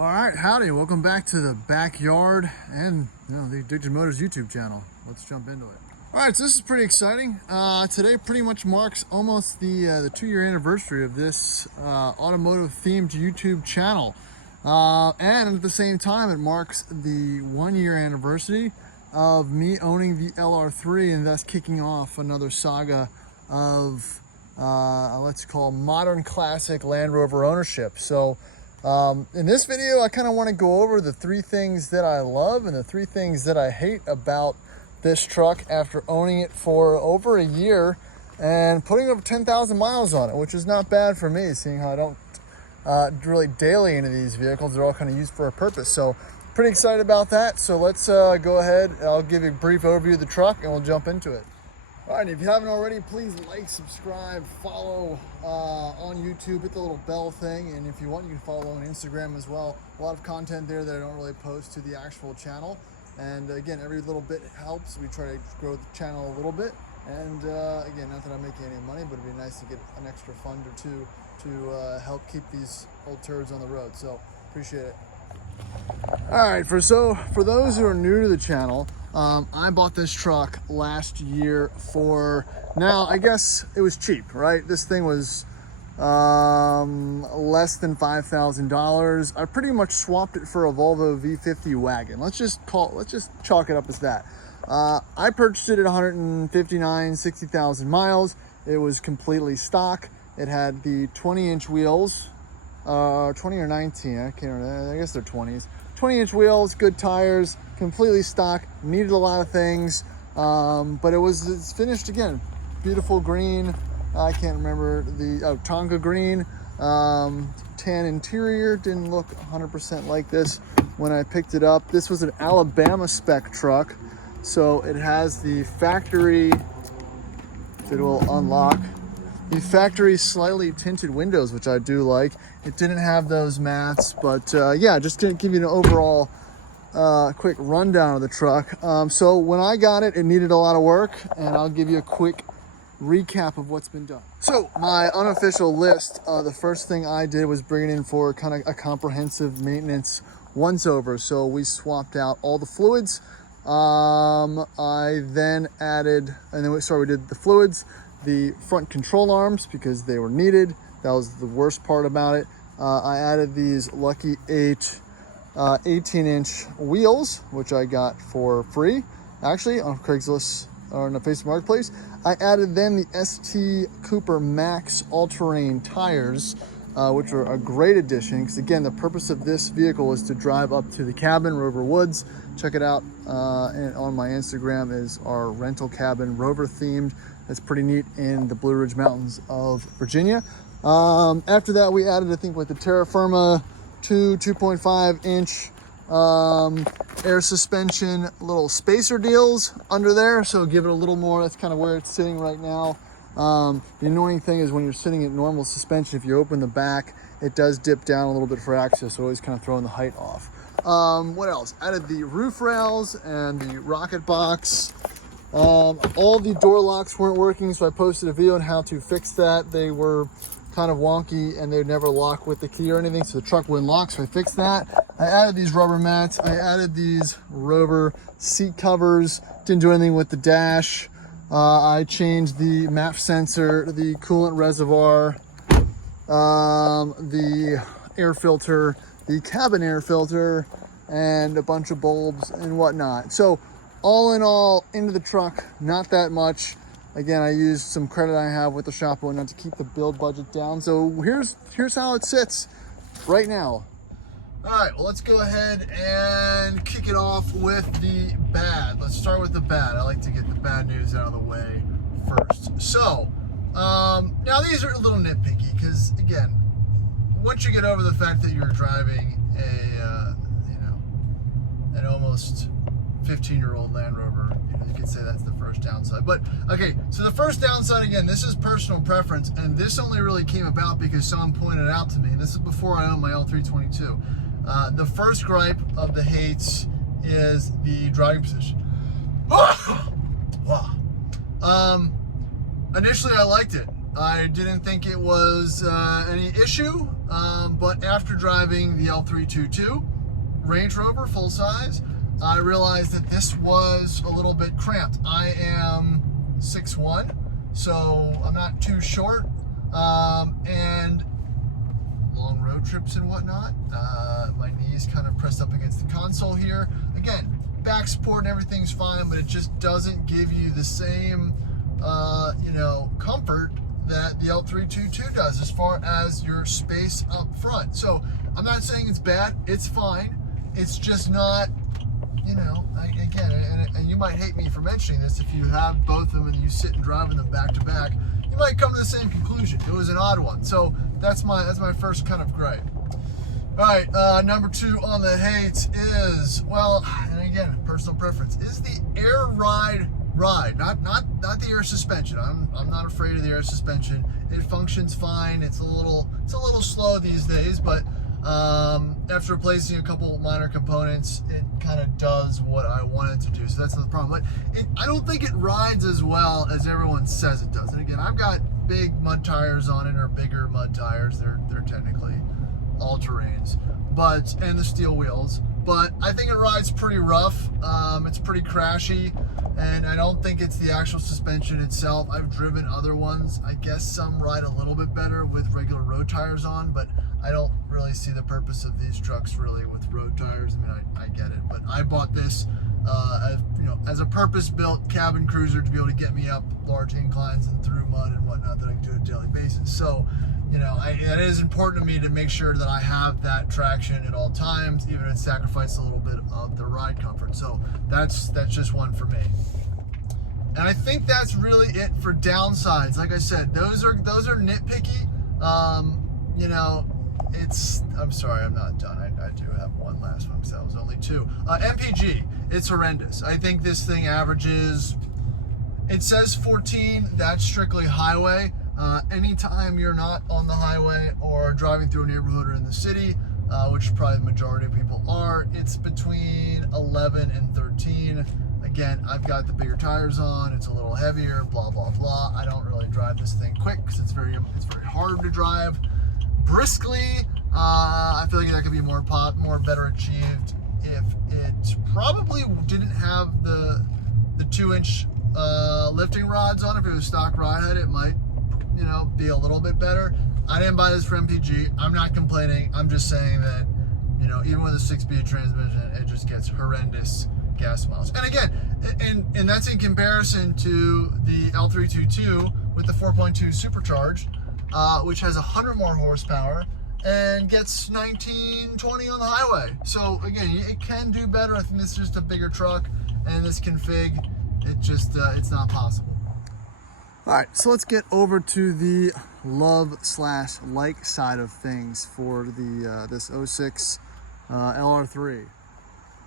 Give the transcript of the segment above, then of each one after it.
All right, howdy, welcome back to the backyard and the Addicted Motors YouTube channel. Let's jump into it. All right, so this is pretty exciting. Today pretty much marks almost the 2-year anniversary of this automotive themed YouTube channel. And at the same time, it marks the 1-year anniversary of me owning the LR3 and thus kicking off another saga of let's call modern classic Land Rover ownership. So in this video, I kind of want to go over the 3 things that I love and the 3 things that I hate about this truck after owning it for over a year and putting over 10,000 miles on it, which is not bad for me, seeing how I don't really daily into these vehicles. They're all kind of used for a purpose. So pretty excited about that. So let's go ahead. I'll give you a brief overview of the truck and we'll jump into it. All right, if you haven't already, please like, subscribe, follow on YouTube, hit the little bell thing, and if you want, you can follow on Instagram as well. A lot of content there that I don't really post to the actual channel. And again, every little bit helps. We try to grow the channel a little bit. And again, not that I'm making any money, but it'd be nice to get an extra fund or two to help keep these old turds on the road. So appreciate it. All right, for those who are new to the channel, I bought this truck last year for, now I guess it was cheap, right? This thing was less than $5,000. I pretty much swapped it for a Volvo V50 wagon. Let's just chalk it up as that. I purchased it at 60,000 miles. It was completely stock. It had the 20-inch wheels, 20 or 19, I can't remember, I guess they're 20s. 20-inch wheels, good tires, completely stock, needed a lot of things, but it's finished again. Beautiful green, I can't remember Tonka green, tan interior, didn't look 100% like this when I picked it up. This was an Alabama spec truck, so it has the factory, it will unlock, the factory slightly tinted windows, which I do like. It didn't have those mats, but yeah, just to give you an overall quick rundown of the truck. So when I got it, it needed a lot of work, and I'll give you a quick recap of what's been done. So my unofficial list, the first thing I did was bring it in for kind of a comprehensive maintenance once over. So we swapped out all the fluids. I then added, and then we did the fluids, the front control arms because they were needed. That was the worst part about it. I added these Lucky 8 18-inch wheels, which I got for free, actually, on Craigslist or on the Facebook Marketplace. I added then the ST Cooper Max all-terrain tires, which are a great addition, because again, the purpose of this vehicle was to drive up to the cabin, Rover Woods. Check it out, and on my Instagram is our rental cabin, Rover themed. It's pretty neat in the Blue Ridge Mountains of Virginia. After that, we added, I think, with the Terra Firma 2.5 inch air suspension little spacer deals under there, so give it a little more. That's kind of where it's sitting right now. The annoying thing is when you're sitting at normal suspension, if you open the back, it does dip down a little bit for access, so always kind of throwing the height off. What else? Added the roof rails and the rocket box. All the door locks weren't working, so I posted a video on how to fix that. They were kind of wonky and they'd never lock with the key or anything, so the truck wouldn't lock, so I fixed that. I added these rubber mats. I added these Rover seat covers. Didn't do anything with the dash. I changed the map sensor, the coolant reservoir, the air filter, the cabin air filter, and a bunch of bulbs and whatnot. So all in all, into the truck, not that much. Again, I used some credit I have with the shop owner to keep the build budget down. So here's how it sits right now. All right, well, let's go ahead and kick it off with the bad. Let's start with the bad. I like to get the bad news out of the way first. So now these are a little nitpicky because, again, once you get over the fact that you're driving an almost 15-year-old Land Rover, you could say that's the first downside. But okay, so the first downside, again, this is personal preference, and this only really came about because someone pointed it out to me, and this is before I owned my L322. The first gripe of the hates is the driving position. Initially I liked it. I didn't think it was any issue, but after driving the L322 Range Rover full size, I realized that this was a little bit cramped. I am 6'1", so I'm not too short, and long road trips and whatnot, my knees kind of pressed up against the console here. Again, back support and everything's fine, but it just doesn't give you the same comfort that the L322 does as far as your space up front. So I'm not saying it's bad, it's fine. It's just not, and you might hate me for mentioning this, if you have both of them and you sit and drive them back to back, you might come to the same conclusion. It was an odd one. So that's my first kind of gripe. All right, number 2 on the hates is, well, and again, personal preference, is the air ride, not the air suspension. I'm not afraid of the air suspension. It functions fine. It's a little slow these days, but after replacing a couple minor components, it kind of does what I want it to do. So that's not the problem. But I don't think it rides as well as everyone says it does. And again, I've got big mud tires on it, or bigger mud tires. They're technically all-terrains, and the steel wheels. But I think it rides pretty rough. It's pretty crashy, and I don't think it's the actual suspension itself. I've driven other ones. I guess some ride a little bit better with regular road tires on, but I don't really see the purpose of these trucks really with road tires. I mean, I get it, but I bought this as a purpose-built cabin cruiser to be able to get me up large inclines and through mud and whatnot that I can do on a daily basis. So, it is important to me to make sure that I have that traction at all times, even if it sacrifices a little bit of the ride comfort. So that's just one for me. And I think that's really it for downsides. Like I said, those are nitpicky. I'm sorry, I'm not done. I do have one last one, because that was only 2. MPG, it's horrendous. I think this thing averages, it says 14, that's strictly highway. Anytime you're not on the highway or driving through a neighborhood or in the city, which probably the majority of people are, it's between 11 and 13. Again, I've got the bigger tires on, it's a little heavier, blah, blah, blah. I don't really drive this thing quick because it's very hard to drive briskly. I feel like that could be more better achieved if it probably didn't have the 2-inch lifting rods on. If it was stock ride height, it might be a little bit better. I didn't buy this for MPG. I'm not complaining. I'm just saying that, even with a 6-speed transmission, it just gets horrendous gas miles. And again, and that's in comparison to the L322 with the 4.2 supercharged, which has 100 more horsepower and gets 19, 20 on the highway. So again, it can do better. I think this is just a bigger truck, and this config, it's not possible. All right, so let's get over to the love/like side of things for the this 06 LR3.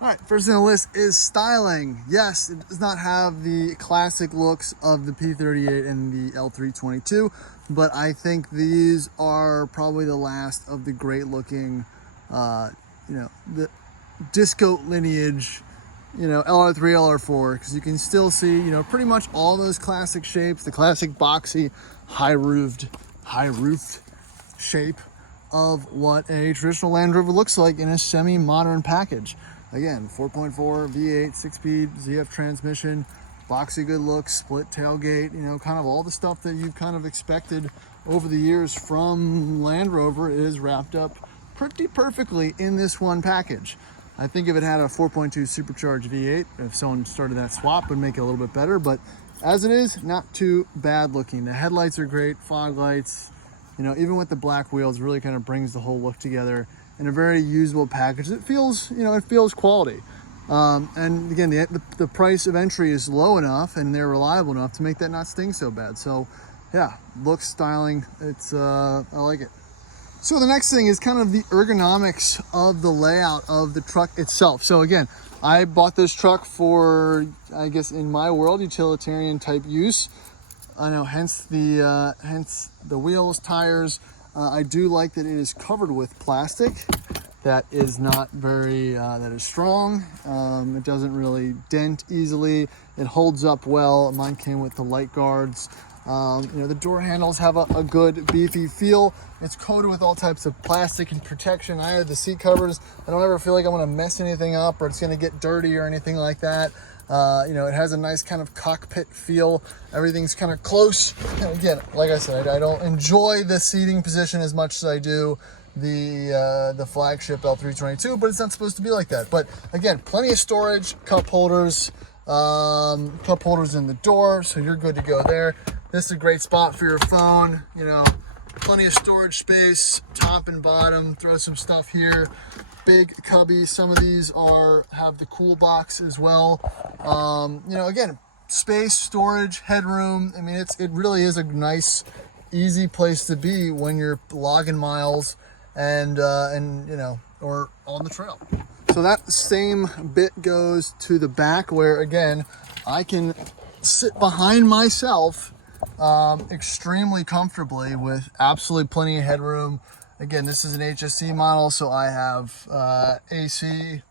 All right, first thing on the list is styling. Yes, it does not have the classic looks of the P38 and the L322, but I think these are probably the last of the great looking, the disco lineage, LR3, LR4, because you can still see, pretty much all those classic shapes, the classic boxy, high-roofed shape of what a traditional Land Rover looks like in a semi-modern package. Again, 4.4 V8, 6-speed ZF transmission, boxy good looks, split tailgate, kind of all the stuff that you've kind of expected over the years from Land Rover is wrapped up pretty perfectly in this one package. I think if it had a 4.2 supercharged V8, if someone started that swap, would make it a little bit better, but as it is, not too bad looking. The headlights are great, fog lights, even with the black wheels, really kind of brings the whole look together in a very usable package. It feels, it feels quality. And again, the price of entry is low enough and they're reliable enough to make that not sting so bad. So yeah, looks, styling, I like it. So the next thing is kind of the ergonomics of the layout of the truck itself. So again, I bought this truck for, I guess in my world, utilitarian type use. I know, hence the wheels, tires. I do like that it is covered with plastic that is not very, that is strong. It doesn't really dent easily. It holds up well. Mine came with the light guards. You know, the door handles have a good beefy feel. It's coated with all types of plastic and protection. I have the seat covers. I don't ever feel like I'm gonna mess anything up or it's gonna get dirty or anything like that. You know, it has a nice kind of cockpit feel. Everything's kind of close. And again, like I said, I don't enjoy the seating position as much as I do the flagship L322, but it's not supposed to be like that. But again, plenty of storage, cup holders in the door, so you're good to go there. This is a great spot for your phone. You know, plenty of storage space, top and bottom. Throw some stuff here. Big cubby. Some of these have the cool box as well. You know, again, space, storage, headroom. I mean, it really is a nice, easy place to be when you're logging miles and you know, or on the trail. So that same bit goes to the back, where again I can sit behind myself extremely comfortably with absolutely plenty of headroom. Again, this is an HSC model, so I have AC,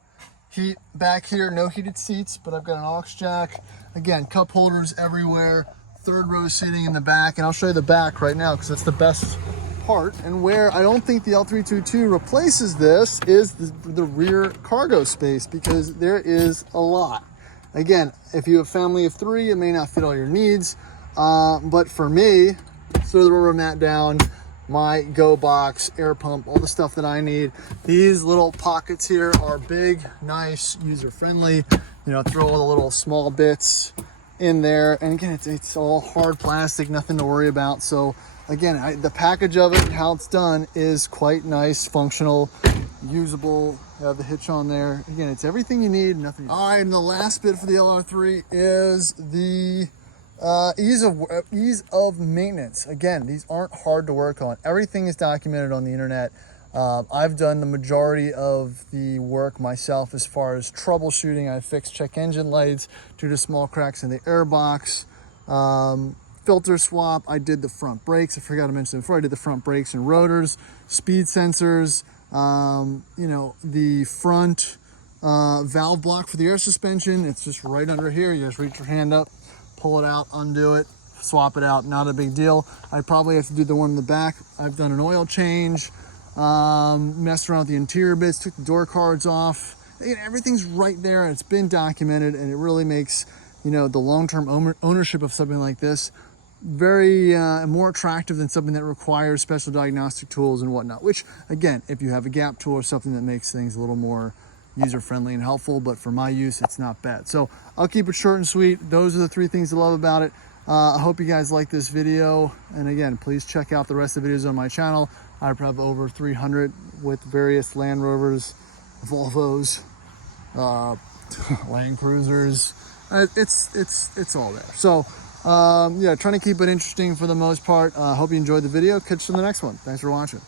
heat back here, no heated seats, but I've got an aux jack. Again, cup holders everywhere, third row seating in the back, and I'll show you the back right now because that's the best part. And where I don't think the L322 replaces this is the rear cargo space, because there is a lot. Again, if you have a family of 3, it may not fit all your needs, but for me, throw the rubber mat down, my go box, air pump, all the stuff that I need. These little pockets here are big, nice, user friendly. You know, throw all the little small bits in there, and again, it's all hard plastic, nothing to worry about. So again, the package of it, how it's done, is quite nice, functional, usable. You have the hitch on there. Again, it's everything you need, nothing. All right, and the last bit for the LR3 is the ease of maintenance. Again, these aren't hard to work on. Everything is documented on the internet. I've done the majority of the work myself as far as troubleshooting. I fixed check engine lights due to small cracks in the airbox. Filter swap. I did the front brakes. I forgot to mention before, I did the front brakes and rotors, speed sensors, you know, the front valve block for the air suspension. It's just right under here. You just reach your hand up, pull it out, undo it, swap it out. Not a big deal. I probably have to do the one in the back. I've done an oil change, messed around with the interior bits, took the door cards off. Again, everything's right there. It's been documented, and it really makes, you know, the long-term ownership of something like this very more attractive than something that requires special diagnostic tools and whatnot, which again, if you have a gap tool or something that makes things a little more user-friendly and helpful, but for my use, it's not bad. So I'll keep it short and sweet. Those are the 3 things to love about it. I hope you guys like this video, and again, please check out the rest of the videos on my channel. I have over 300 with various Land Rovers, Volvos, Land Cruisers. It's all there. So yeah, trying to keep it interesting for the most part. Hope you enjoyed the video. Catch you in the next one. Thanks for watching.